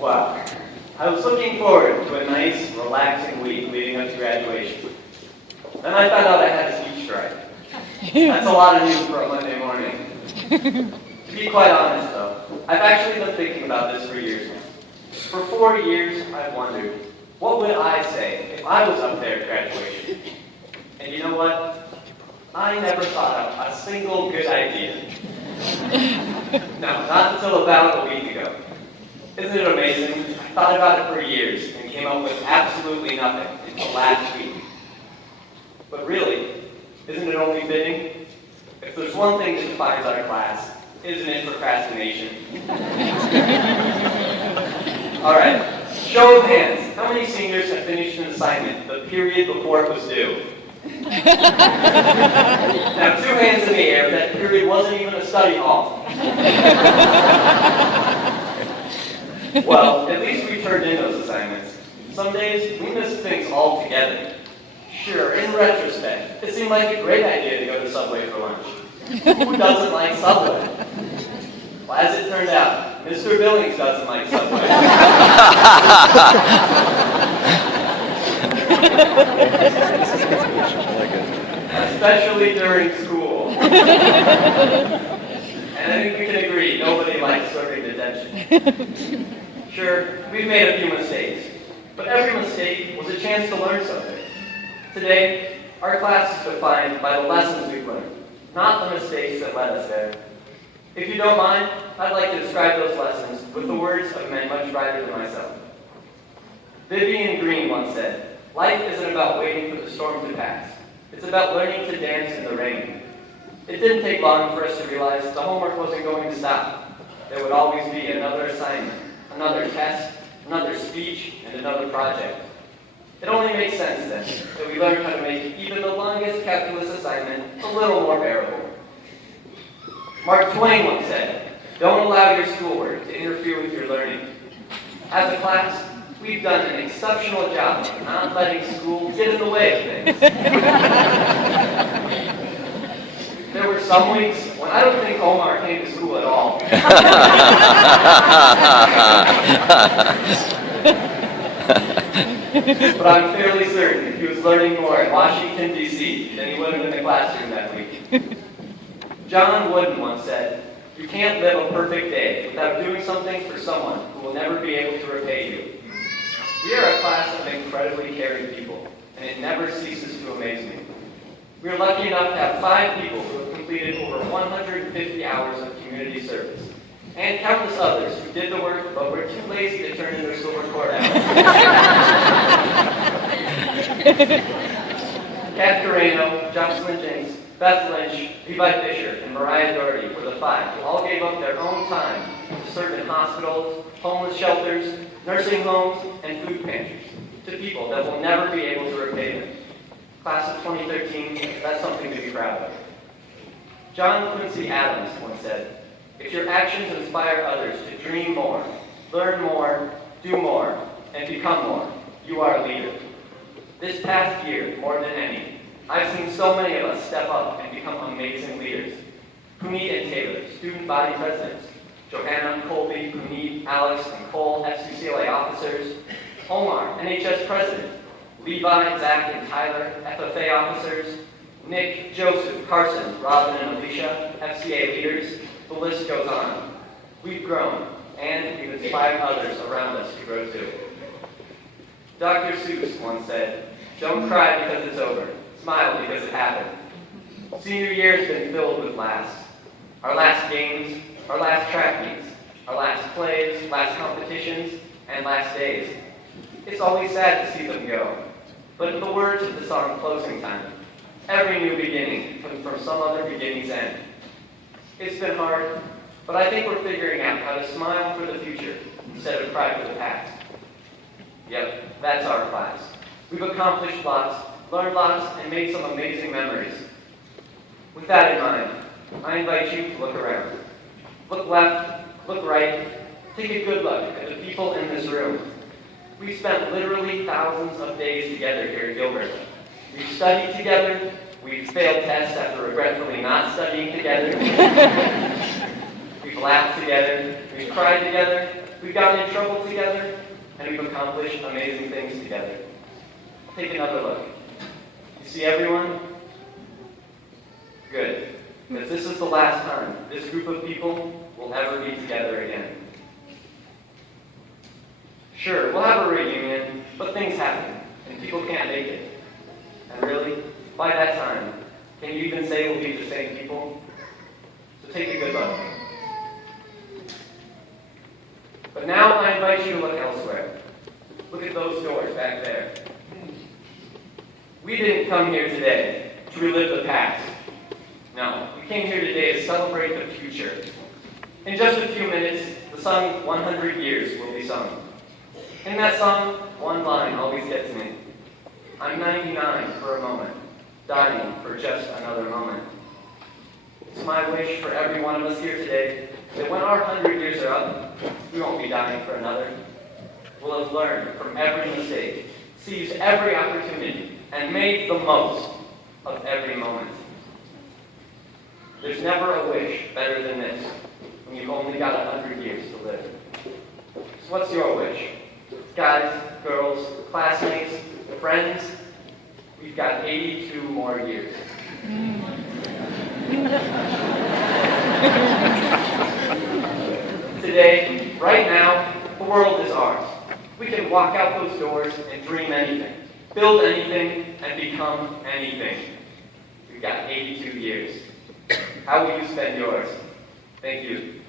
Wow. I was looking forward to a nice, relaxing week leading up to graduation. Then I found out I had a speech strike. That's a lot of news for a Monday morning. To be quite honest, though, I've actually been thinking about this for years now. For 4 years, I've wondered, what would I say if I was up there at graduation? And you know what? I never thought of a single good idea. No, not until about a week ago. Isn't it amazing? I thought about it for years and came up with absolutely nothing until last week. But really, isn't it only fitting? If there's one thing that defines our class, isn't it procrastination? All right, show of hands. How many seniors have finished an assignment the period before it was due? Now, 2 hands in the air if that period wasn't even a study hall. Well, at least we turned in those assignments. Some days, we missed things altogether. Sure, in retrospect, it seemed like a great idea to go to Subway for lunch. Who doesn't like Subway? Well, as it turned out, Mr. Billings doesn't like Subway. Especially during school. And I think we can agree, nobody likes serving detention. Sure, we've made a few mistakes, but every mistake was a chance to learn something. Today, our class is defined by the lessons we've learned, not the mistakes that led us there. If you don't mind, I'd like to describe those lessons with the words of men much brighter than myself. Vivian Green once said, "Life isn't about waiting for the storm to pass. It's about learning to dance in the rain." It didn't take long for us to realize the homework wasn't going to stop. There would always be another assignment, another test, another speech, and another project. It only makes sense then that we learn how to make even the longest calculus assignment a little more bearable. Mark Twain once said, "Don't allow your schoolwork to interfere with your learning." As a class, we've done an exceptional job of not letting school get in the way of things. There were some weeks when I don't think Omar came to school at all. But I'm fairly certain he was learning more in Washington, D.C. than he would have in the classroom that week. John Wooden once said, "You can't live a perfect day without doing something for someone who will never be able to repay you." We are a class of incredibly caring people, and it never ceases to amaze me. We are lucky enough to have 5 people who have completed over 150 hours of community service, and countless others who did the work but were too lazy to turn in their silver cord hours. Kat Carreno, Jocelyn Jenks, Beth Lynch, Levi Fisher, and Mariah Doherty were the 5 who all gave up their own time to serve in hospitals, homeless shelters, nursing homes, and food pantries to people that will never be able to repay them. Class of 2013, that's something to be proud of. John Quincy Adams once said, "If your actions inspire others to dream more, learn more, do more, and become more, you are a leader." This past year, more than any, I've seen so many of us step up and become amazing leaders. Punit and Taylor, student body presidents. Johanna, Colby, Punit, Alex, and Cole, FCCLA officers. Omar, NHS president. Levi, Zach, and Tyler, FFA officers. Nick, Joseph, Carson, Robin, and Alicia, FCA leaders. The list goes on. We've grown, and we've inspired others around us to grow too. Dr. Seuss once said, "Don't cry because it's over. Smile because it happened." Senior year has been filled with laughs. Our last games, our last track meets, our last plays, last competitions, and last days. It's always sad to see them go. But in the words of the song Closing Time, every new beginning comes from some other beginning's end. It's been hard, but I think we're figuring out how to smile for the future instead of cry for the past. Yep, that's our class. We've accomplished lots, learned lots, and made some amazing memories. With that in mind, I invite you to look around. Look left, look right, take a good look at the people in this room. We've spent literally thousands of days together here at Gilbert. We've studied together, we've failed tests after regretfully not studying together. We've laughed together, we've cried together, we've gotten in trouble together, and we've accomplished amazing things together. Take another look. You see everyone? Good. Because this is the last time this group of people will ever be together again. Sure, we'll have a reunion, but things happen, and people can't make it. And really, by that time, can you even say we'll be the same people? So take a good look. But now I invite you to look elsewhere. Look at those doors back there. We didn't come here today to relive the past. No, we came here today to celebrate the future. In just a few minutes, the song 100 Years will be sung. In that song, one line always gets me. I'm 99 for a moment, dying for just another moment. It's my wish for every one of us here today that when our 100 years are up, we won't be dying for another. We'll have learned from every mistake, seized every opportunity, and made the most of every moment. There's never a wish better than this, when you've only got 100 years to live. So what's your wish? Guys, girls, classmates, friends, we've got 82 more years. Today, right now, the world is ours. We can walk out those doors and dream anything, build anything, and become anything. We've got 82 years. How will you spend yours? Thank you.